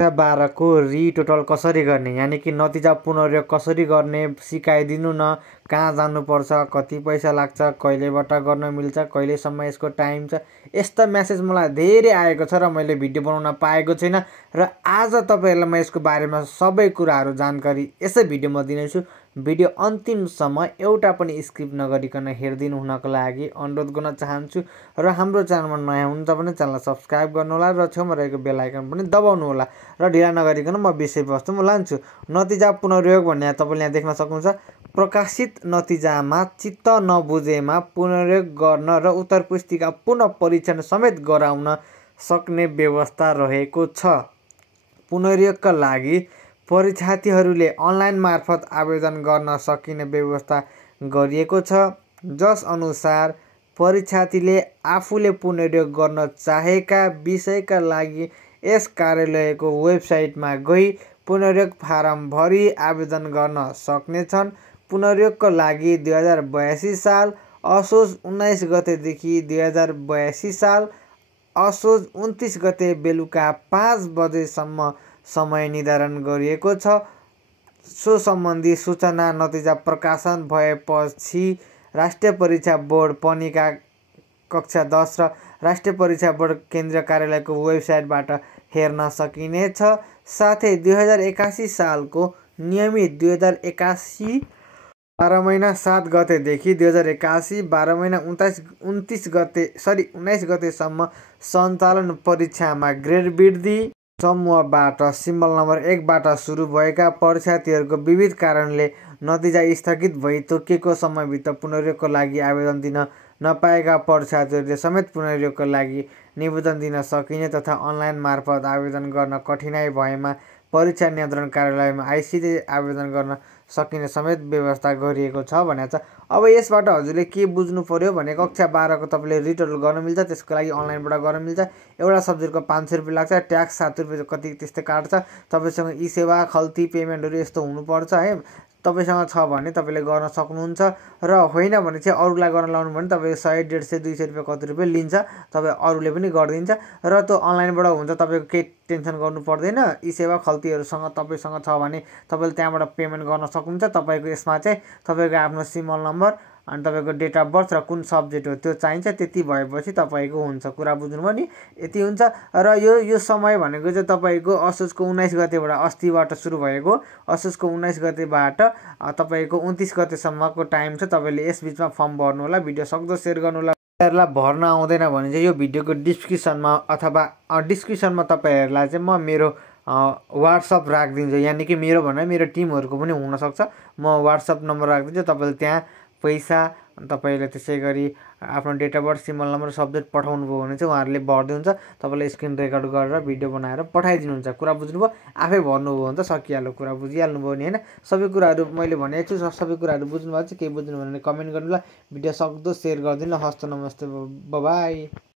12 को रिटोटल कसरी गर्ने यानि कि नतिजा पुनर्योग कसरी गर्ने सिकाइदिनु न। कहाँ जानुपर्छ, कति पैसा लाग्छ, कहिलेबाट गर्न मिल्छ, कहिलेसम्म यसको टाइम छ। यस्ता मेसेज मलाई धेरै आएको छ र मैले भिडियो बनाउन पाएको छैन र आज तपाईँहरूलाई म यसको बारेमा सबै कुराहरू जानकारी यसै भिडियोमा दिनेछु। भिडियो अन्तिमसम्म एउटा पनि स्किप नगरिकन हेरिदिनु हुनको लागि अनुरोध गर्न चाहन्छु र हाम्रो च्यानलमा नयाँ हुनुहुन्छ भने च्यानललाई सब्स्क्राइब गर्नुहोला र छेउमा रहेको बेल आइकन पनि दबाउनु होला र ढिला नगरिकन म विषयवस्तुमा लान्छु। नतिजा पुनर्योग भन्ने तपाईँले यहाँ देख्न सक्नुहुन्छ। प्रकाशित नतिजामा चित्त नबुझेमा पुनर्योग गर्न र उत्तर पुस्तिका पुनः परीक्षण समेत गराउन सक्ने व्यवस्था रहेको छ। पुनर्योगका लागि परीक्षार्थीहरूले अनलाइन मार्फत आवेदन गर्न सकिने व्यवस्था गरिएको छ, जस अनुसार परीक्षार्थीले आफूले पुनर्योग गर्न चाहेका विषयका लागि यस कार्यालयको वेबसाइटमा गई पुनर्योग फारम भरी आवेदन गर्न सक्नेछन्। पुनर्योगका लागि 2082 साल असोज 19 गतेदेखि 2082 साल असोज 29 गते बेलुका 5 बजेसम्म समय निर्धारण गरिएको छ। सो सम्बन्धी सूचना नतिजा प्रकाशन भएपछि राष्ट्रिय परीक्षा बोर्ड पनिका कक्षा 10 र राष्ट्रिय परीक्षा बोर्ड केन्द्रीय कार्यालयको वेबसाइटबाट हेर्न सकिनेछ। साथै 2081 सालको नियमित 2081 12 महिना 7 गतेदेखि 2081 12 महिना 19 गतेसम्म सञ्चालन परीक्षामा ग्रेड वृद्धि समूहबाट सिम्बल नम्बर 1 बाट सुरु भएका परीक्षार्थीहरूको विविध कारणले नतिजा स्थगित भई तोकिएको समयभित्र पुनर्योगको लागि आवेदन दिन नपाएका परीक्षार्थीहरूले समेत पुनर्योगका लागि निवेदन दिन सकिने तथा अनलाइन मार्फत आवेदन गर्न कठिनाइ भएमा परीक्षा नियन्त्रण कार्यालयमा आइसिधै आवेदन गर्न सकिने समेत व्यवस्था गरिएको छ भनेको छ। अब यसबाट हजुरले के बुझ्नु पर्यो भने कक्षा 12 को तपाईँले रिटोटल गर्न मिल्छ, त्यसको लागि अनलाइनबाट गर्न मिल्छ। एउटा सब्जेक्टको 500 रुपियाँ लाग्छ, ट्याक्स 7 रुपियाँ कति त्यस्तै काट्छ। तपाईँसँग ई सेवा खल्ती पेमेन्टहरू यस्तो हुनुपर्छ है। तपाईँसँग छ भने तपाईँले गर्न सक्नुहुन्छ र होइन भने चाहिँ अरूलाई गर्न लाउनु भने तपाईँले 100 150 200 रुपियाँ कति रुपियाँ लिन्छ, तपाईँ अरूले पनि गरिदिन्छ र त्यो अनलाइनबाट हुन्छ। तपाईँको केही टेन्सन गर्नु पर्दैन। ई सेवा खल्तीहरूसँग तपाईँसँग छ भने तपाईँले त्यहाँबाट पेमेन्ट गर्न सक्नुहुन्छ। तपाईँको यसमा चाहिँ तपाईँको आफ्नो सिम्बल नम्बर अनि तपाईँको डेट अफ बर्थ र कुन सब्जेक्ट हो त्यो चाहिन्छ। त्यति भएपछि तपाईँको हुन्छ। कुरा बुझ्नुभयो नि, यति हुन्छ। र यो समय भनेको चाहिँ तपाईँको असोजको 19 गतेबाट अस्तिबाट सुरु भएको असोजको 19 गतेबाट तपाईँको 29 गतेसम्मको टाइम छ। तपाईँले यस बिचमा फर्म भर्नु होला। भिडियो सक्दो सेयर गर्नु होला। तपाईँहरूलाई भर्न आउँदैन भने चाहिँ यो भिडियोको डिस्क्रिप्सनमा अथवा डिस्क्रिप्सनमा तपाईँहरूलाई चाहिँ म मेरो वाट्सएप राखिदिन्छु। यानि कि मेरो भन्दा मेरो टिमहरूको पनि हुनसक्छ। म वाट्सएप नम्बर राखिदिन्छु। तपाईँले त्यहाँ पैसा तपाईँले त्यसै गरी आफ्नो date of birth symbol number subject पठाउनु भयो भने चाहिँ उहाँहरूले भरिदिनुहुन्छ। तपाईँले स्क्रिन रेकर्ड गरेर भिडियो बनाएर पठाइदिनुहुन्छ। कुरा बुझ्नुभयो? आफै भर्नुभयो भने त सकिहाल्यो। कुरा बुझिहाल्नुभयो नि होइन? सबै कुराहरू मैले भनेको छु। सबै कुराहरू बुझ्नुभएको छ? केही बुझ्नु भने कमेन्ट गर्नु होला। भिडियो सक्दो सेयर गरिदिनु। हस्त नमस्ते, बाई।